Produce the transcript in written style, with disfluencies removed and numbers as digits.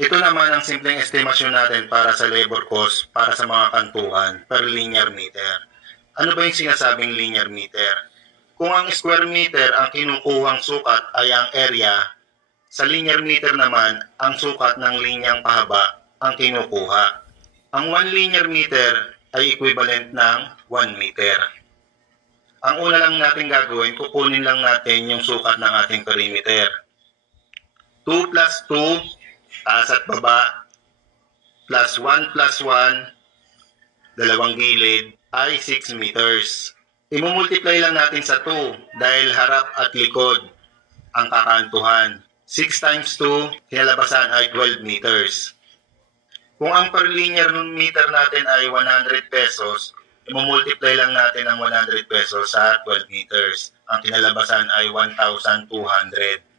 Ito naman ang simpleng estimasyon natin para sa labor cost para sa mga kantuhan per linear meter. Ano ba yung sinasabing linear meter? Kung ang square meter ang kinukuhang sukat ay ang area, sa linear meter naman ang sukat ng linyang pahaba ang kinukuha. Ang 1 linear meter ay equivalent ng 1 meter. Ang una lang natin gagawin, kukunin lang natin yung sukat ng ating perimeter. 2 plus 2, taas at baba, plus 1 plus 1, dalawang gilid, ay 6 meters. Imumultiply lang natin sa 2 dahil harap at likod ang kakantuhan. 6 times 2, kinalabasan ay 12 meters. Kung ang per linear meter natin ay 100 pesos, imumultiply lang natin ang 100 pesos sa 12 meters. Ang kinalabasan ay 1,200.